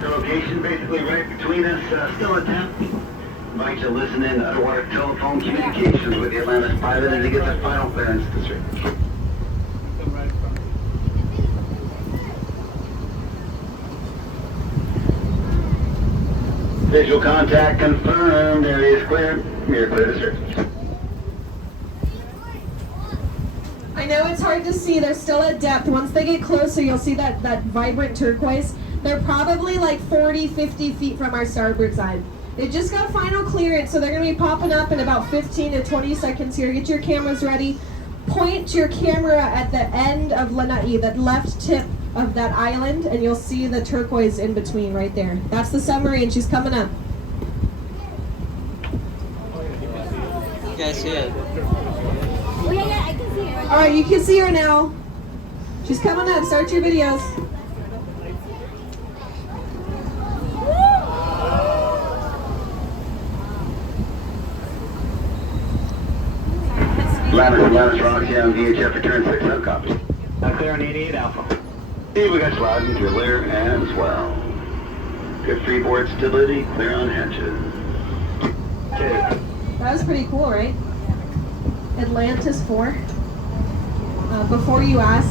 The location basically right between us, still at depth. Invite you to listen in to underwater telephone communications with the Atlantis pilot and to get the final clearance to surface. Visual contact confirmed. Area is clear. You're clear to surface. I know it's hard to see. They're still at depth. Once they get closer, you'll see that vibrant turquoise. They're probably like 40, 50 feet from our starboard side. They just got final clearance, so they're going to be popping up in about 15 to 20 seconds here. Get your cameras ready. Point your camera at the end of Lanai, that left tip of that island, and you'll see the turquoise in between right there. That's the submarine. She's coming up. You guys see it? Oh, yeah, I can see her. All right, you can see her now. She's coming up. Start your videos. Atlantis Roxy on VHF return 6 copy. Clear on 88 Alpha. Hey, we got you loud and clear as well. Good freeboard stability, clear on hatches. Okay. That was pretty cool, right? Atlantis 4. Before you ask,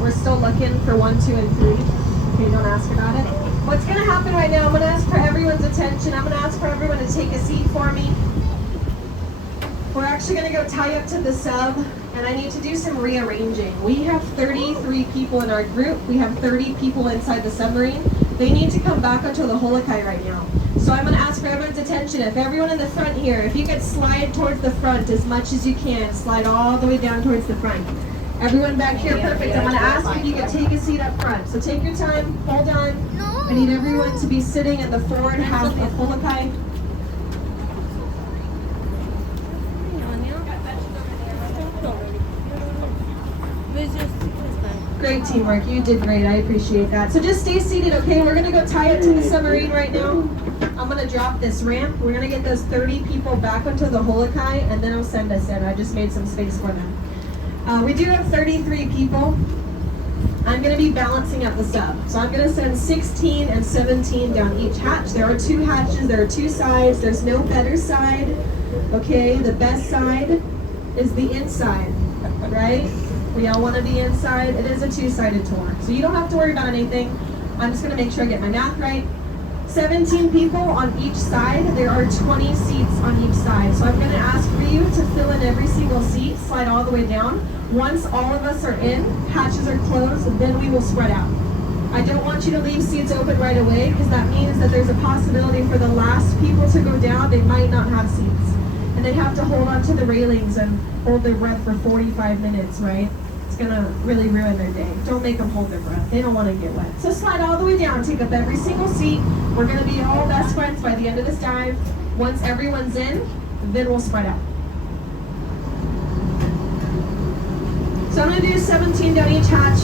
we're still looking for 1, 2, and 3. Okay, don't ask about it. What's going to happen right now, I'm going to ask for everyone's attention. I'm going to ask for everyone to take a seat for me. We're actually going to go tie up to the sub, and I need to do some rearranging. We have 33 people in our group. We have 30 people inside the submarine. They need to come back onto the holokai right now. So I'm going to ask for everyone's attention. If everyone in the front here, if you could slide towards the front as much as you can, slide all the way down towards the front. Everyone back here, perfect. I'm going to ask if you could take a seat up front. So take your time, hold on. I need everyone to be sitting in the forward half of holokai. Great teamwork. You did great. I appreciate that. So just stay seated, okay? We're going to go tie it to the submarine right now. I'm going to drop this ramp. We're going to get those 30 people back onto the holokai, and then I'll send us in. I just made some space for them. We do have 33 people. I'm going to be balancing out the sub. So I'm going to send 16 and 17 down each hatch. There are 2 hatches. There are 2 sides. There's no better side. Okay? The best side is the inside, right? We all want to be inside. It is a 2-sided tour. So you don't have to worry about anything. I'm just going to make sure I get my math right. 17 people on each side. There are 20 seats on each side. So I'm going to ask for you to fill in every single seat, slide all the way down. Once all of us are in, hatches are closed, then we will spread out. I don't want you to leave seats open right away, because that means that there's a possibility for the last people to go down. They might not have seats. And they have to hold on to the railings and hold their breath for 45 minutes, right? It's going to really ruin their day. Don't make them hold their breath. They don't want to get wet. So slide all the way down. Take up every single seat. We're going to be all best friends by the end of this dive. Once everyone's in, then we'll spread out. So I'm going to do 17 down each hatch.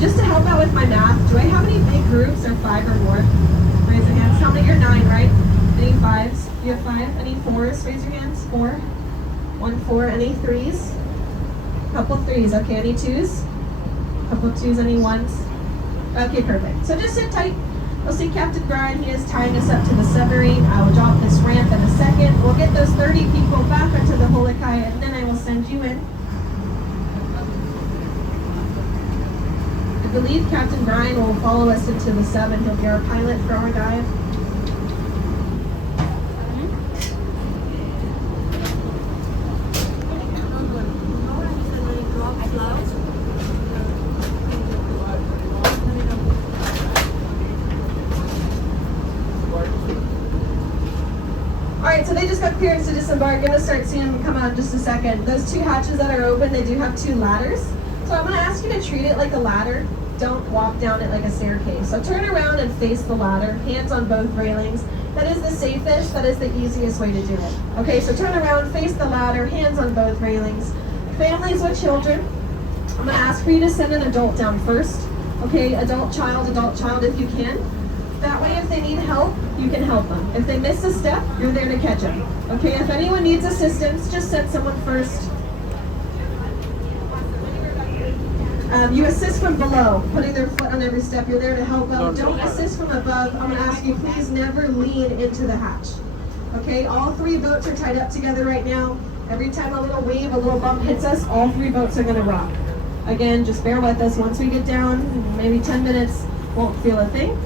Just to help out with my math, do I have any big groups or 5 or more? Raise your hands. How many? You're 9, right? Any 5s? You have 5? Any 4s? Raise your hands. 4. 1, 4. Any 3s? Couple 3s. Okay, any 2s? Couple 2s. Any 1s? Okay, perfect. So just sit tight. We'll see Captain Brian. He is tying us up to the submarine. I will drop this ramp in a second. We'll get those 30 people back onto the holokai, and then I will send you in. I believe Captain Brian will follow us into the sub, and he'll be our pilot for our dive. Alright, so they just got clearance to disembark. Gonna start seeing them come out in just a second. Those 2 hatches that are open, they do have 2 ladders. So I'm gonna ask you to treat it like a ladder. Don't walk down it like a staircase. So turn around and face the ladder, hands on both railings. That is the safest, that is the easiest way to do it. Okay, so turn around, face the ladder, hands on both railings. Families with children, I'm gonna ask for you to send an adult down first. Okay, adult child if you can. That way if they need help, you can help them. If they miss a step, you're there to catch them. Okay, if anyone needs assistance, just send someone first. You assist from below, putting their foot on every step. You're there to help them. Don't assist from above. I'm going to ask you, please never lean into the hatch. Okay, all 3 boats are tied up together right now. Every time a little wave, a little bump hits us, all 3 boats are going to rock. Again, just bear with us. Once we get down, maybe 10 minutes, won't feel a thing.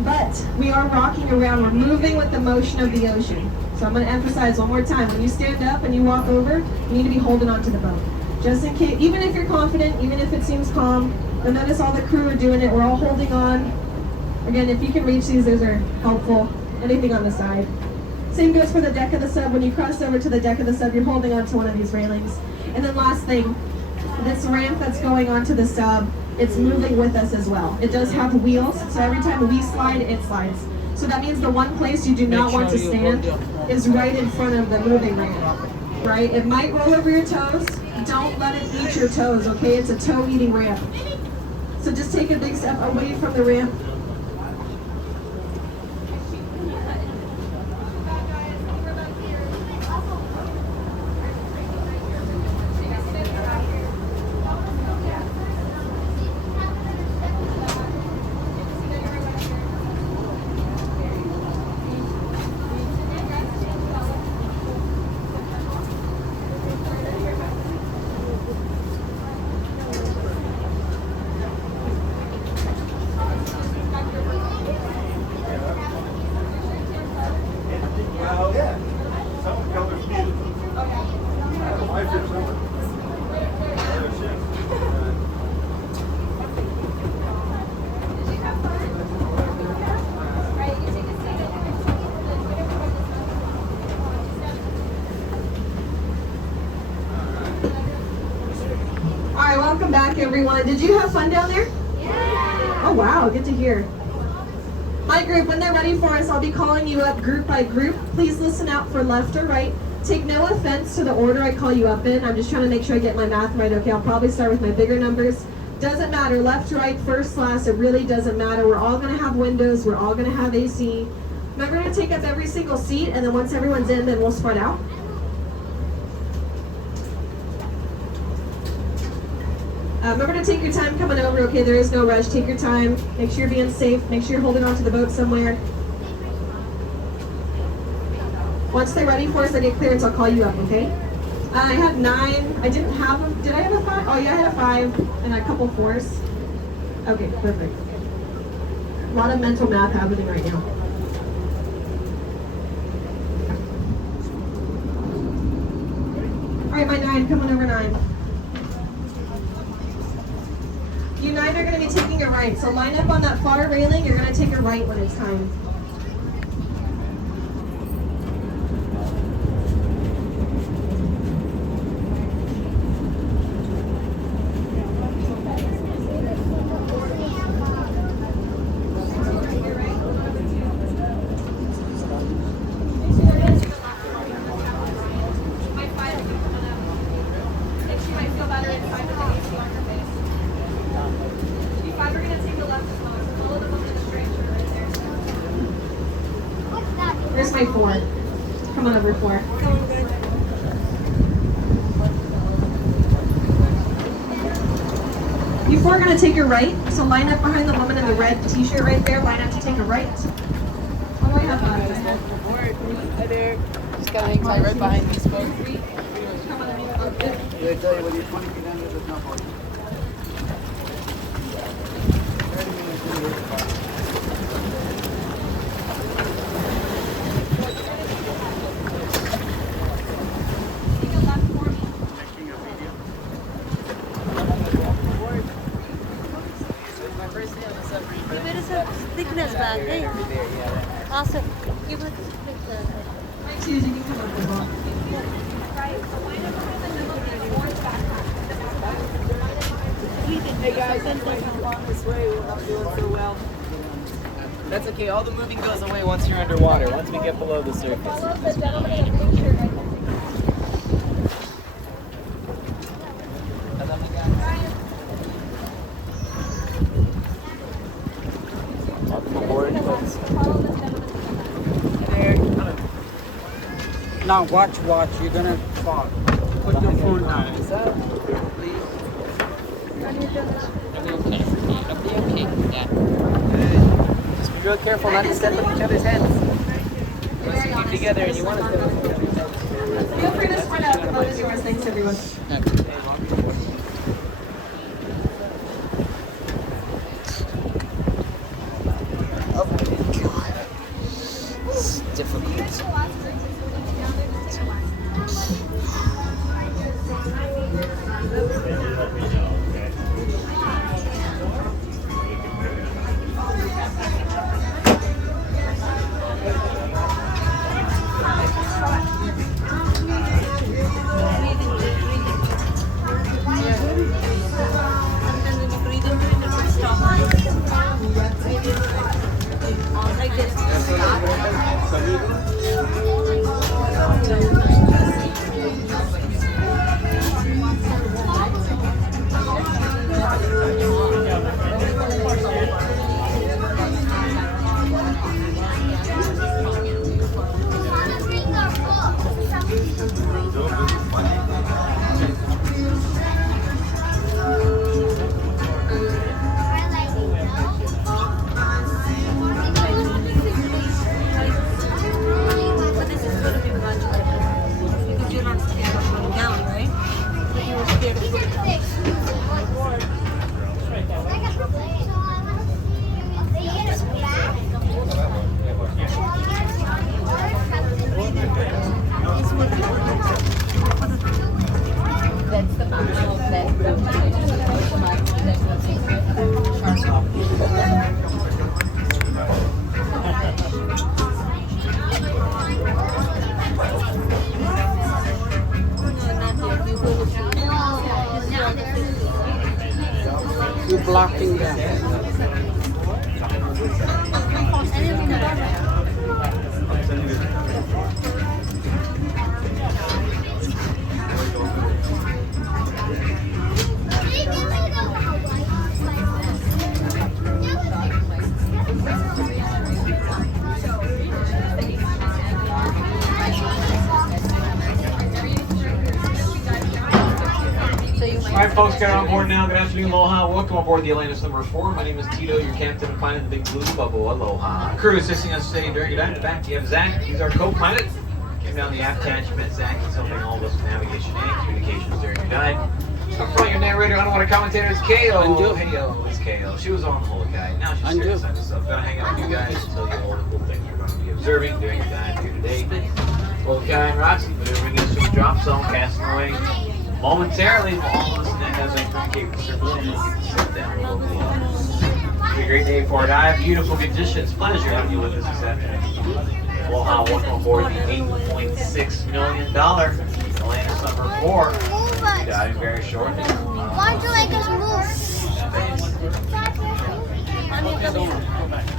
But we are rocking around. We're moving with the motion of the ocean. So I'm going to emphasize one more time. When you stand up and you walk over, you need to be holding onto the boat. Just in case, even if you're confident, even if it seems calm, you'll notice all the crew are doing it. We're all holding on. Again, if you can reach these, those are helpful. Anything on the side. Same goes for the deck of the sub. When you cross over to the deck of the sub, you're holding onto one of these railings. And then last thing, this ramp that's going onto the sub, it's moving with us as well. It does have wheels, so every time we slide, it slides. So that means the one place you do not want to stand is right in front of the moving ramp, right? It might roll over your toes. Don't let it eat your toes, okay? It's a toe-eating ramp. So just take a big step away from the ramp. Welcome back, everyone. Did you have fun down there? Yeah. Oh, wow. Good to hear. My group, when they're ready for us, I'll be calling you up group by group. Please listen out for left or right. Take no offense to the order I call you up in. I'm just trying to make sure I get my math right. Okay, I'll probably start with my bigger numbers. Doesn't matter, left, right, first, last. It really doesn't matter. We're all going to have windows. We're all going to have AC. Remember to take up every single seat, and then once everyone's in, then we'll spread out. Remember to take your time coming over, okay? There is no rush. Take your time. Make sure you're being safe. Make sure you're holding onto the boat somewhere. Once they're ready for us, I get clearance, I'll call you up, okay? I had 9. I didn't have them. Did I have a 5? Oh, yeah, I had a 5 and a couple 4s. Okay, perfect. A lot of mental math happening right now. All right, my 9, coming over 9. You 9 are going to be taking a right, so line up on that far railing. You're going to take a right when it's time. There's my 4. Come on over, 4. You 4 are going to take your right, so line up behind the woman in the red t-shirt right there. Line up to take a right. All the way up. Hi there. Just gotta hang tight right behind these folks. Come on, They tell you when you're 20 feet under, there's no point. Thickness back there. Awesome. Give us Susie, you can come up as well. Hey guys, along this way, we're not doing so well. That's okay, all the moving goes away once you're underwater, once we get below the surface. Follow the gentleman in a picture right there. Now watch, you're gonna fall. Put your phone down. Please. Just be real careful not to step on each other's heads. Unless you keep together and you want to step on each other's heads. Feel free to spread out. The boat is yours. Thanks, everyone. It's difficult. Sometimes when you breathe into it, it will stop. Like this. But this is going to be much better. Because you're not scared of going down, right? But you were scared of going down. No, not yet. You go to see. You're blocking them. All right, folks, got on board now. Good afternoon, aloha. Welcome aboard the Atlantis number 4. My name is Tito, your captain of flying the Big Blue Bubble. Aloha. Crew assisting us today during your dive. In the back, you have Zach. He's our co-pilot. Came down the aft hatch. Met Zach. He's helping all of us with navigation and communications during your dive. Up front, your narrator, underwater commentator is KO. Anju. Hey, yo, it's KO. She was on the Holokai. Now she's Anju. here to stuff. Gonna hang out with you guys and tell you all the cool things you're going to be observing during your dive here today. Holokai and Roxy maneuvering us to the drop zone, casting away momentarily. All of us as I communicate with Circle and sit down. It's a great day for a dive. Beautiful conditions. Pleasure having you with us this afternoon. Aloha, welcome aboard the $8.6 million Atlantis number 4. Diving very shortly. Why don't you like us move? I don't want it.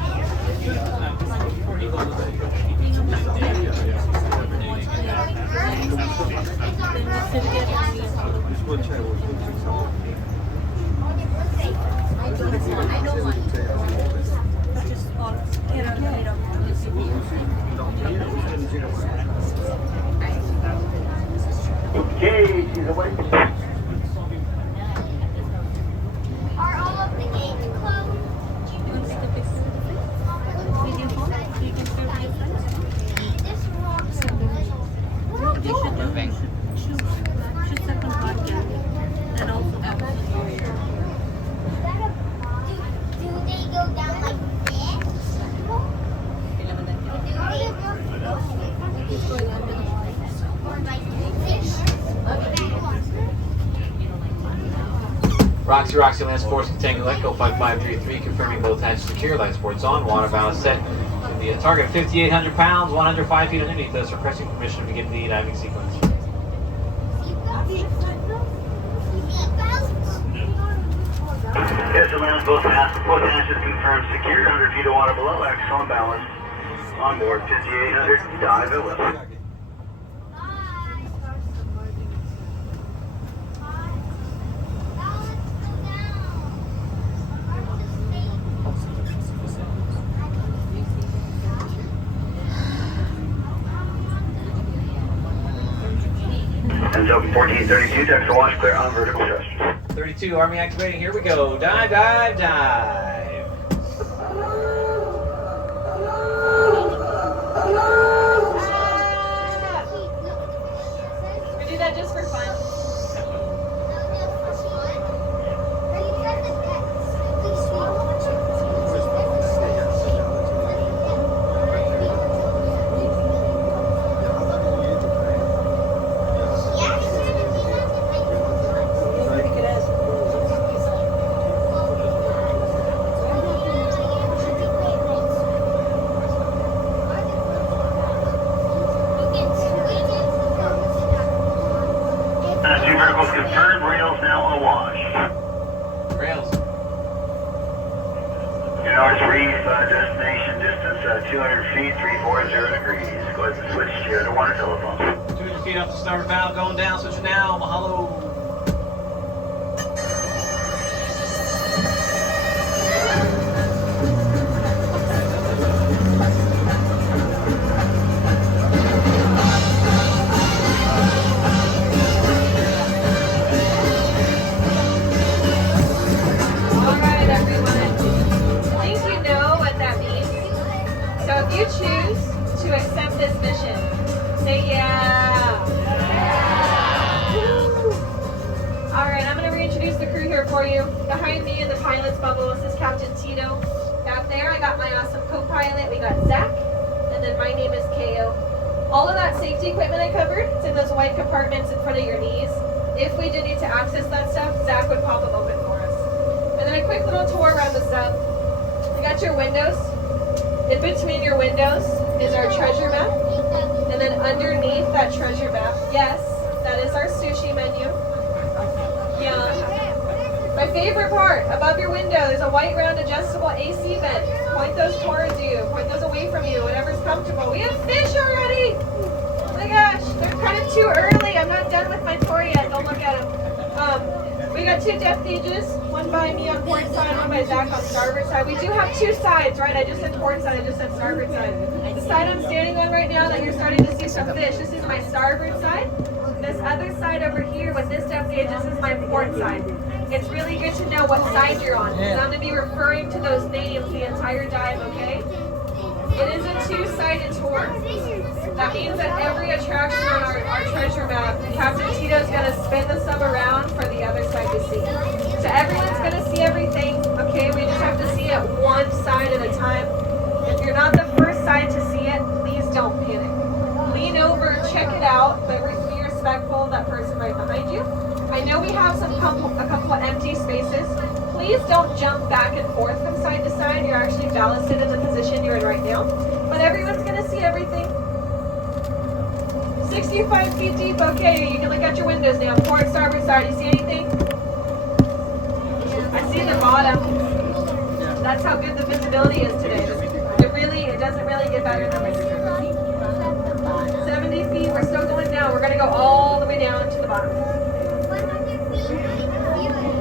Just all get it up. Okay, she's awake. Are all of the gates closed? You want to take a picture with your phone so you can share with your friends? This room. They should second podcast and also have Do they go down like this? Do they go or like this? Roxy, Land Sports, Tango Echo 5533, confirming both hatches secure, light sports on, water balance set. Should be a target of 5,800 pounds, 105 feet underneath us, requesting permission to begin the diving sequence. Yes, the land's both hatches confirmed secure, 100 feet of water below, excellent balance. On board, 5,800, dive at will. Ends open 1432, decks are wash clear on vertical thrusters. 32, Army activating. Here we go. Dive, dive, dive. We do that just for fun. Two verticals confirmed, rails now awash. Rails. North reef, destination distance 200 feet, 340 degrees. Go ahead and switch to the water telephone. 200 feet off the starboard bow, going down, switching now. Mahalo. Alright, everyone. I think you know what that means. So if you choose to accept this mission, say yeah. Alright, I'm going to reintroduce the crew here for you. Behind me in the pilot's bubble, this is Captain Tito. Back there, I got my awesome co-pilot. We got Zach. And then my name is KO. All of that safety equipment I covered, it's in those white compartments in front of your knees. If we did need to access that stuff, Zach would pop them open for us. And then a quick little tour around the sub. We got your windows. In between your windows is our treasure map. And then underneath that treasure map, yes, that is our sushi menu. Yum. My favorite part, above your window, there's a white round adjustable AC vent. Point those towards you. Point those away from you, whatever's comfortable. We have fish already! Oh my gosh, they're kind of too early. I'm not done with my tour yet. Don't look at them. We got two depth gauges. One by me on port side, one by Zach on starboard side. We do have two sides, right? I just said port side, I just said starboard side. The side I'm standing on right now that you're starting to see some fish, this is my starboard side. This other side over here with this depth gauge, this is my port side. It's really good to know what side you're on, because I'm going to be referring to those names the entire dive, okay? It is a two-sided tour. That means that every attraction on our treasure map, Captain Tito's going to spin the sub around for the other side to see. So everyone's going to see everything, okay? We just have to see it one side at a time. If you're not the first side to see it, please don't panic. Lean over, check it out, but be respectful of that person right behind you. I know we have a couple of empty spaces. Please don't jump back and forth from side to side. You're actually ballasted in the position you're in right now. But everyone's going to see everything. 65 feet deep, okay. You can look out your windows now. Port, starboard side. You see anything? I see the bottom. That's how good the visibility is today. It doesn't really get better than this. 70 feet, we're still going down. We're going to go all the way down to the bottom.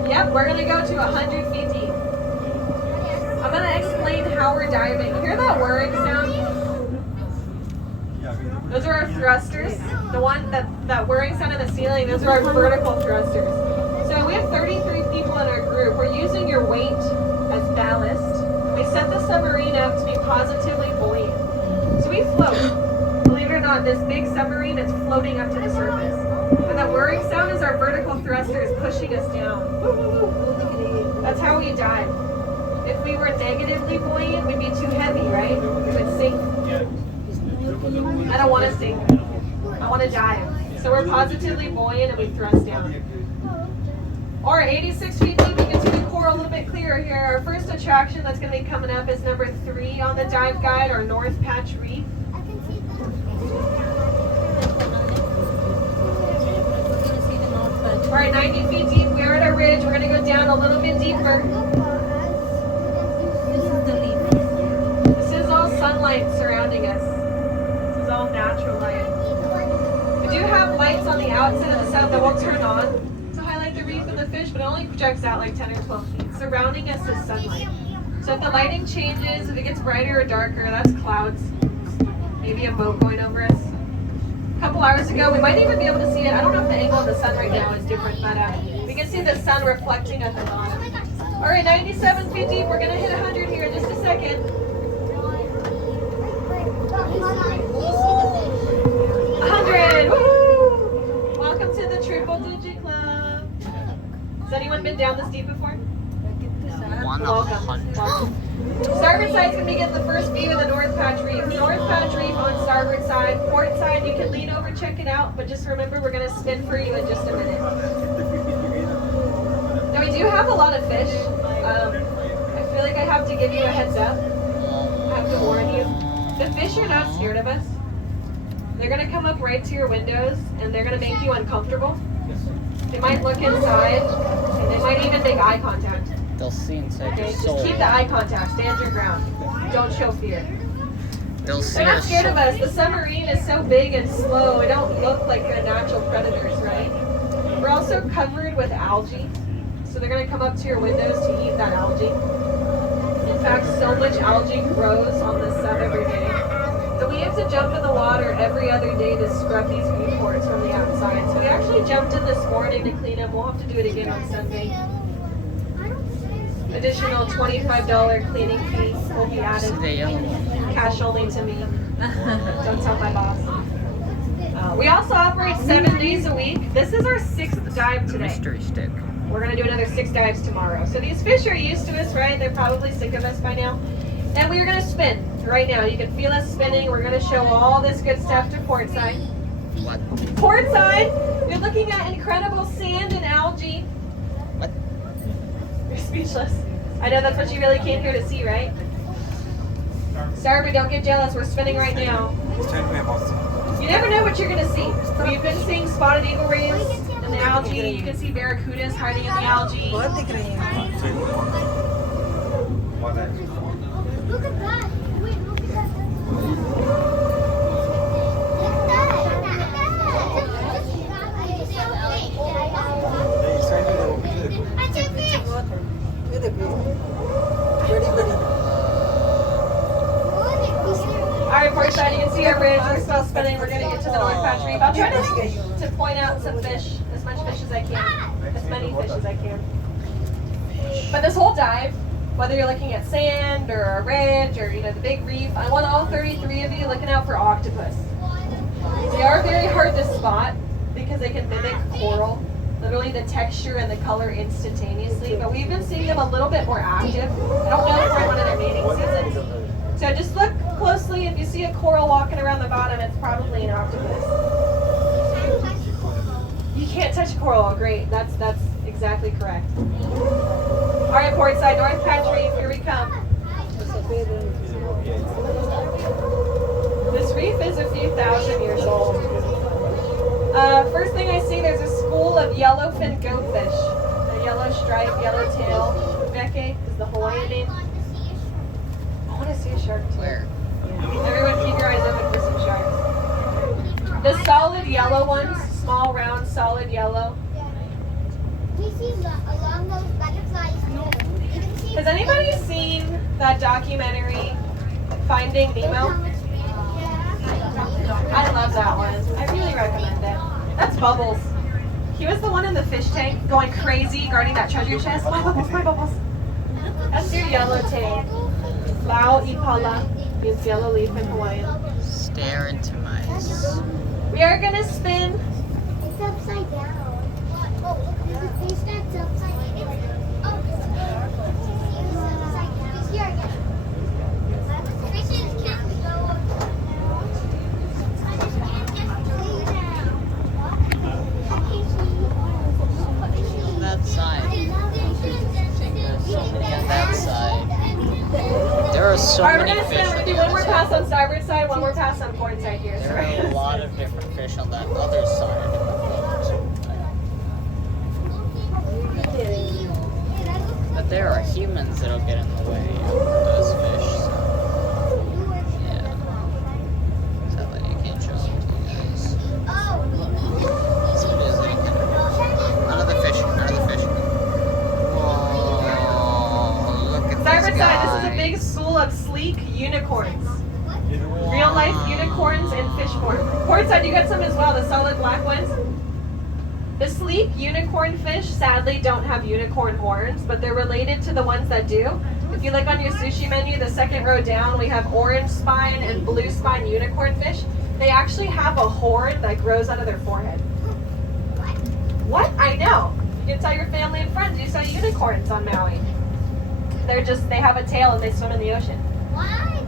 Yep, we're going to go to 100 feet deep. I'm going to explain how we're diving. Hear that whirring sound? Those are our thrusters. The one that whirring sound in the ceiling, those are our vertical thrusters. So we have 33 people in our group. We're using your weight as ballast. We set the submarine up to be positively buoyant. So we float. Believe it or not, this big submarine is floating up to the surface. And that whirring sound is our vertical thrusters pushing us down. That's how we dive. If we were negatively buoyant, we'd be too heavy, right? We would sink. I don't want to sink. I want to dive. So we're positively buoyant and we thrust down. Or 86 feet deep, you can see the core a little bit clearer here. Our first attraction that's going to be coming up is number 3 on the dive guide, our North Patch Reef. All right, 90 feet deep, we're at a ridge. We're going to go down a little bit deeper. This is all sunlight surrounding us. This is all natural light. We do have lights on the outside of the sub that will turn on to highlight the reef and the fish, but it only projects out like 10 or 12 feet. Surrounding us is sunlight. So if the lighting changes, if it gets brighter or darker, that's clouds. Maybe a boat going over us. A couple hours ago, we might even be able to see it. I don't know if the angle of the sun right now is different, but we can can see the sun reflecting at the bottom. All right, 97 feet deep. We're gonna hit 100 here in just a second. 100. Woo! Welcome to the Triple Digit Club. Has anyone been down this deep before? Welcome. Starboard side's gonna be getting the first view of the North Patch Reef. North Patch Reef on starboard side. Port side, you can lean over, check it out, but just remember we're gonna spin for you in just a minute. Now we do have a lot of fish. I feel like I have to give you a heads up. I have to warn you. The fish are not scared of us. They're gonna come up right to your windows and they're gonna make you uncomfortable. They might look inside and they might even make eye contact. They'll see inside your Okay, soul. just keep the eye contact. Stand your ground. Don't show fear. They'll see They're not your scared of soul. us. The submarine is so big and slow. It don't look like the natural predators, right? We're also covered with algae, so they're gonna come up to your windows to eat that algae. In fact, so much algae grows on the sub every day. So we have to jump in the water every other day to scrub these viewports from the outside. So we actually jumped in this morning to clean them. We'll have to do it again on Sunday. Additional $25 cleaning fee will be added. See the yellow one. Cash only to me. Don't tell my boss. We also operate 7 days a week. This is our 6th dive today. Mystery stick. We're gonna do another 6 dives tomorrow. So these fish are used to us, right? They're probably sick of us by now. And we're gonna spin right now. You can feel us spinning. We're gonna show all this good stuff to port side. What? Port side, you're looking at incredible sand and algae. What? You're speechless. I know that's what you really came here to see, right? Starboard, don't get jealous. We're spinning right now. You never know what you're going to see. We've been seeing spotted eagle rays in the algae. You can see barracudas hiding in the algae. Look at that. Wait, look at that. Alright, port side, you can see our bridge. We're still spinning. We're going to get to the North Patch Reef. I'll try to point out some fish, as much fish as I can. As many fish as I can. But this whole dive, whether you're looking at sand or a ridge or the big reef, I want all 33 of you looking out for octopus. They are very hard to spot because they can mimic coral, literally the texture and the color instantaneously. But we've been seeing them a little bit more active. I don't know if we're in one of their mating seasons. So just look closely. If you see a coral walking around the bottom, it's probably an octopus. You can't touch coral. Great. That's exactly correct. All right, port side, North Patch Reef. Here we come. This reef is a few thousand years old. First thing I see, there's a school of yellowfin goatfish. A yellow stripe, yellow tail. Ubeke is the Hawaiian name. I want to see a shark too. Where? Everyone keep your eyes open for some sharks. The solid yellow ones, small, round, solid yellow. We see along those butterflies. Has anybody seen that documentary, Finding Nemo? I love that one. I really recommend it. That's Bubbles. He was the one in the fish tank going crazy guarding that treasure chest. My bubbles, my bubbles. That's your yellowtail. Lau Ipala means yellow leaf in Hawaiian. Stare into my eyes. We are going to spin. It's upside down. Oh, there's a fish that's upside down. Oh, it's upside down. It's here again. Fishes can't go up. I just can't get way down. That side. There's so many on that side. There are so All right, we're many going to fish spin. We're on going to the do one more other pass side. on starboard side, one more pass on port side here. There are a lot of different fish on that other side. But there are humans that'll get in the way of those fish. So, yeah. Sadly, I can't show them to you guys. So busy. None of the fish. None of the fish. Whoa, look at Starboard this side, guy. this is a big school of sleek unicorns. Real life unicorns in fish form. Port side, you got some as well, the solid black ones. The sleek unicorn fish sadly don't have unicorn horns, but they're related to the ones that do. If you look on your sushi menu, the second row down, we have orange spine and blue spine unicorn fish. They actually have a horn that grows out of their forehead. What? I know. You can tell your family and friends you saw unicorns on Maui. They have a tail and they swim in the ocean. Why?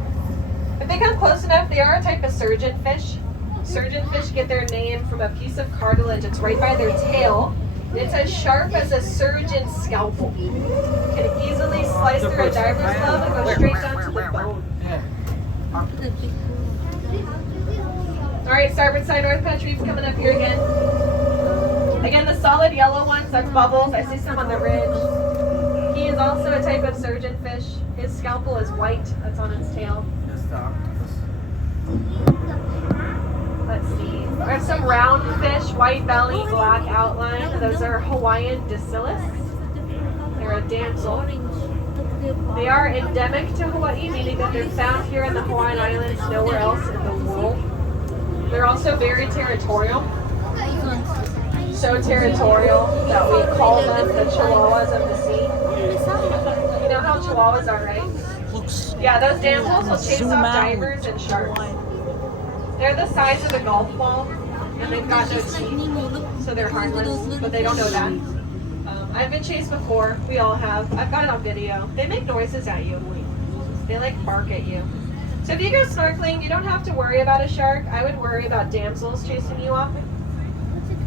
If they come close enough, they are a type of surgeon fish. Surgeon fish get their name from a piece of cartilage that's right by their tail. It's as sharp as a surgeon's scalpel. It can easily slice through a diver's glove and go straight down to the bone. Alright, starboard side North Patch Reef coming up here again. Again, the solid yellow ones, that's bubbles. I see some on the ridge. He is also a type of surgeon fish. His scalpel is white, that's on its tail. Let's see. We have some round fish, white belly, black outline. Those are Hawaiian dacilus. They're a damsel. They are endemic to Hawaii, meaning that they're found here in the Hawaiian Islands, nowhere else in the world. They're also very territorial. So territorial that we call them the chihuahuas of the sea. You know how chihuahuas are, right? Yeah, those damsels will chase off divers and sharks. They're the size of a golf ball, and they've got no teeth, so they're harmless, but they don't know that. I've been chased before. We all have. I've got it on video. They make noises at you. They like bark at you. So if you go snorkeling, you don't have to worry about a shark. I would worry about damsels chasing you off.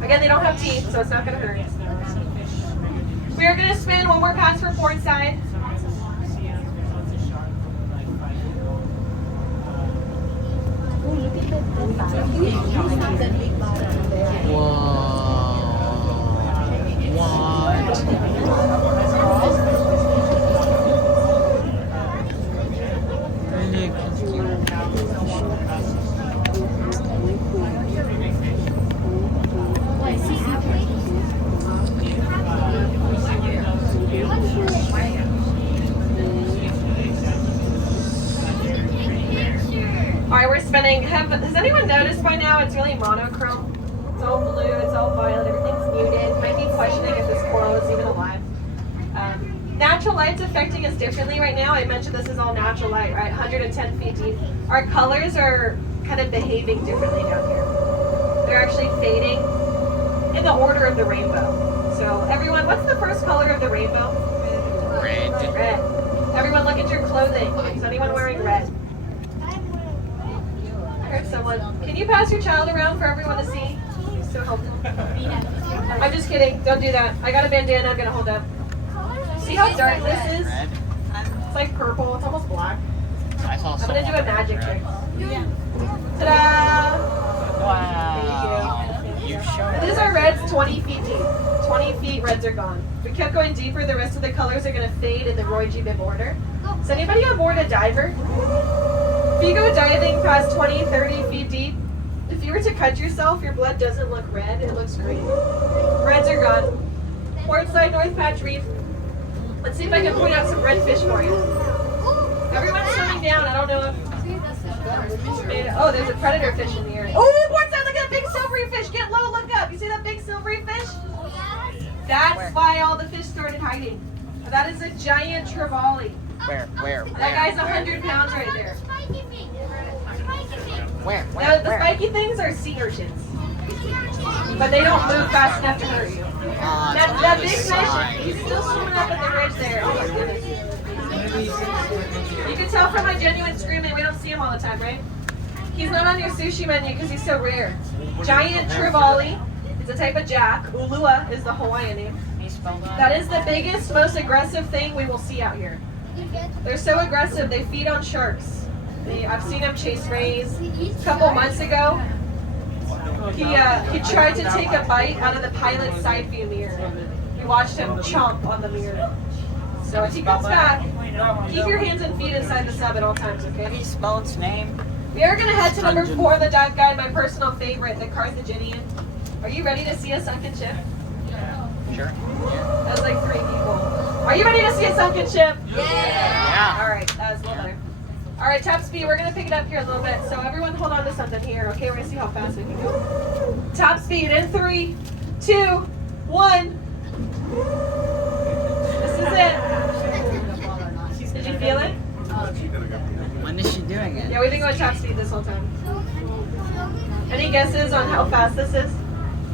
Again, they don't have teeth, so it's not going to hurt. We are going to spin one more pass for port side. Alright, we're spinning. Has anyone noticed by now it's really monochrome? It's all blue, it's all violet, everything's muted. Might be questioning if this coral is even alive. Natural light's affecting us differently right now. I mentioned this is all natural light, right? 110 feet deep. Our colors are kind of behaving differently down here. They're actually fading in the order of the rainbow. So everyone, what's the first color of the rainbow? Red. Red. Everyone look at your clothing. Is anyone wearing red? I heard someone. Can you pass your child around for everyone to see? So helpful. I'm just kidding. Don't do that. I got a bandana I'm going to hold up. See how dark this is? It's like purple. It's almost black. I saw I'm going to do a magic trick. Ta-da! Wow. Thank you. You showed These are reds 20 feet deep. 20 feet, reds are gone. If we kept going deeper, the rest of the colors are going to fade in the Roy G. Biv order. Is anybody on board a diver? If you go diving past 20, 30 feet deep, if you were to cut yourself, your blood doesn't look red, it looks green. Reds are gone. Port side, North Patch Reef. Let's see if I can point out some red fish for you. Everyone's swimming down. I don't know if... Oh, there's a predator fish in the area. Oh, port side, look at that big silvery fish. Get low, look up. You see that big silvery fish? That's why all the fish started hiding. That is a giant trevally. Where? That guy's 100 pounds right there. Where? The spiky things are sea urchins. But they don't move fast enough to hurt you. That big fish, he's still swimming up at the ridge there. Oh my goodness. You can tell from my genuine screaming, we don't see him all the time, right? He's not on your sushi menu because he's so rare. Giant trevally. It's a type of jack. Ulua is the Hawaiian name. That is the biggest, most aggressive thing we will see out here. They're so aggressive, they feed on sharks. I've seen them chase rays. A couple months ago, he tried to take a bite out of the pilot's side view mirror. We watched him chomp on the mirror. So if he comes back, keep your hands and feet inside the sub at all times, okay? Can you spell its name? We are going to head to number 4 of the dive guide, my personal favorite, the Carthaginian. Are you ready to see a sunken ship? Sure. That was like 3 people. Are you ready to see a sunken ship? Yeah. All right, that was a little better. All right, top speed. We're gonna pick it up here a little bit. So everyone, hold on to something here. Okay, we're gonna see how fast we can go. Top speed in 3, 2, 1. This is it. Did you feel it? When is she doing it? Yeah, we've been going top speed this whole time. Any guesses on how fast this is?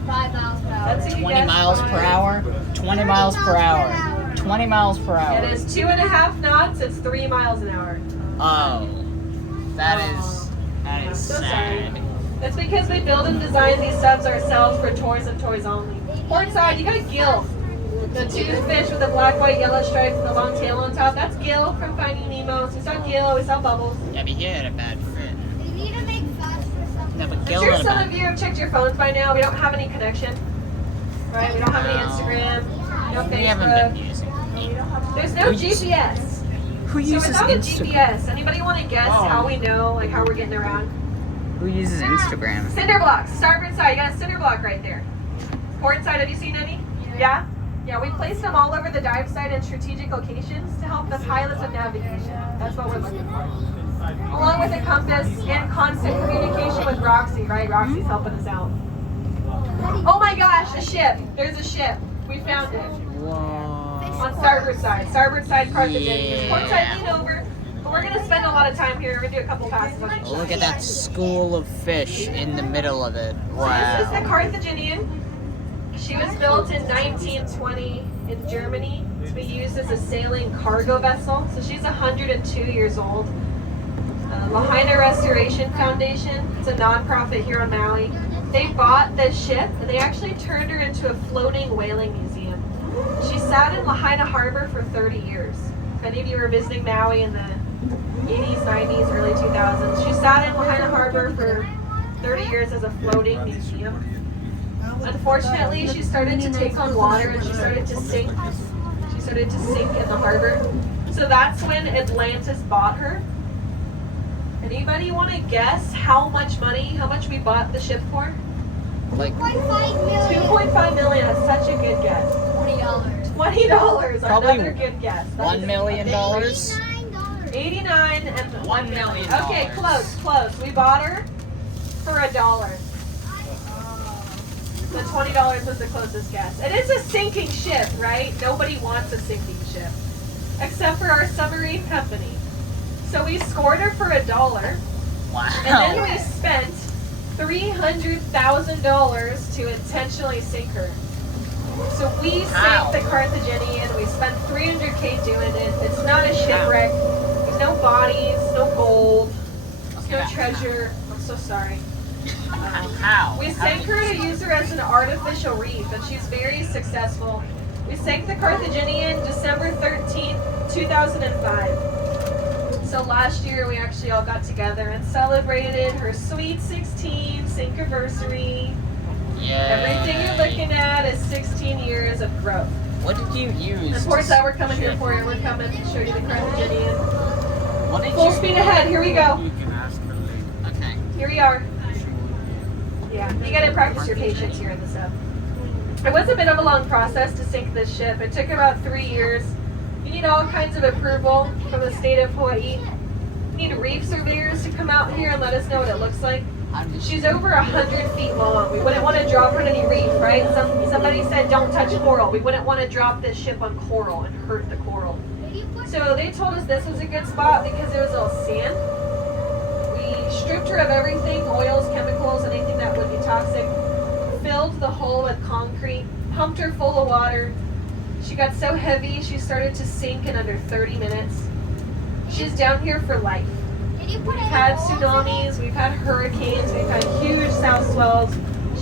5 miles per hour. Let's see. 20 miles per hour? 20 miles per hour. 20 miles per hour. It is 2.5 knots. It's 3 miles an hour. Oh. That is So sad. That's because we build and design these subs ourselves for toys and toys only. Port side, you got Gil. The toothfish with the black, white, yellow stripes and the long tail on top. That's Gil from Finding Nemo. So we saw Gil, we saw Bubbles. Yeah, but he had a bad fit. We need to make fast for something. No, but I'm Gil sure had a some bad of you have checked your phones by now. We don't have any connection. Right? We don't have any Instagram, no We haven't been Facebook. using it. There's no We just- GPS. Who So uses without a Instagram? GPS, anybody want to guess how we know, like how we're getting around? Who uses Instagram? Cinder blocks. Starboard side, you got a cinder block right there. Port side, have you seen any? Yeah? Yeah, we placed them all over the dive site in strategic locations to help the pilots with navigation. That's what we're looking for. Along with a compass and constant communication with Roxy, right? Roxy's helping us out. Oh my gosh, a ship. There's a ship. We found it. Whoa. On starboard side. Starboard side, Carthaginian. Yeah. Port side, lean over. But we're going to spend a lot of time here. We're going to do a couple passes on each side. Look at that school of fish in the middle of it. This is the Wow. Carthaginian. She was built in 1920 in Germany to be used as a sailing cargo vessel. So she's 102 years old. Lahaina Restoration Foundation, it's a nonprofit here on Maui. They bought this ship and they actually turned her into a floating whaling museum. She sat in Lahaina Harbor for 30 years. If any of you were visiting Maui in the 80s, 90s, early 2000s, she sat in Lahaina Harbor for 30 years as a floating museum. Unfortunately, she started to take on water and she started to sink. She started to sink in the harbor. So that's when Atlantis bought her. Anybody want to guess how much we bought the ship for? Like 2.5 million. 2.5 million. That's such a good guess. $20. $20. Probably Another good guess. That $1 is million. $89. 89 and $1 million. Okay, close. We bought her for $1. The $20 was the closest guess. It is a sinking ship, right? Nobody wants a sinking ship, except for our submarine company. So we scored her for $1, and then Wow. we spent $300,000 to intentionally sink her. So we How? sank the Carthaginian. We spent $300K doing it. It's not a shipwreck. There's no bodies, no gold, no treasure. I'm so sorry. How? We sank her to use her as an artificial reef, and she's very successful. We sank the Carthaginian December 13th, 2005. So last year we actually all got together and celebrated her sweet 16 sinkiversary. Yeah. Everything you're looking at is 16 years of growth. What did you use? Of course, that we're coming here for you. We're coming to show you the Carthaginian. What did Full you? speed ahead. Here we go. Okay. Here we are. Yeah, you gotta practice your patience here in the sub. It was a bit of a long process to sink this ship. It took about 3 years. You need all kinds of approval from the state of Hawaii. You need reef surveyors to come out here and let us know what it looks like. She's over 100 feet long. We wouldn't want to drop her on any reef, right? Somebody said don't touch coral. We wouldn't want to drop this ship on coral and hurt the coral. So they told us this was a good spot because there was all sand. We stripped her of everything, oils, chemicals, anything that would be toxic. Filled the hull with concrete, pumped her full of water. She got so heavy, she started to sink in under 30 minutes. She's down here for life. We've had tsunamis, we've had hurricanes, we've had huge south swells.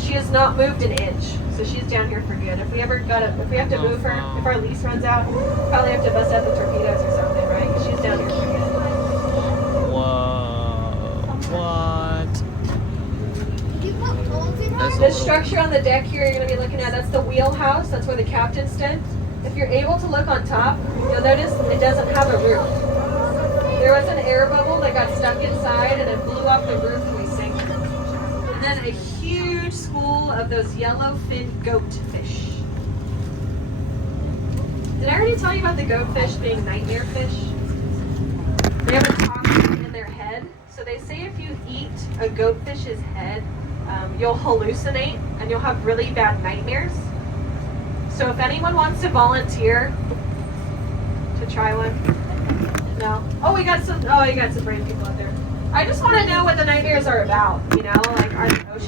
She has not moved an inch, so she's down here for good. If we have to move her, if our lease runs out, probably have to bust out the torpedoes or something, right? 'Cause she's down here for good. Whoa. What? That's a The little- structure on the deck here you're going to be looking at, that's the wheelhouse. That's where the captain stood. If you're able to look on top, you'll notice it doesn't have a roof. There was an air bubble that got stuck inside and it blew up the roof and we sank it. And then a huge school of those yellow-finned goatfish. Did I already tell you about the goatfish being nightmare fish? They have a toxin in their head. So they say if you eat a goatfish's head, you'll hallucinate and you'll have really bad nightmares. So if anyone wants to volunteer to try one, no. Oh, you got some brave people out there. I just want to know what the nightmares are about. You know, like are they ocean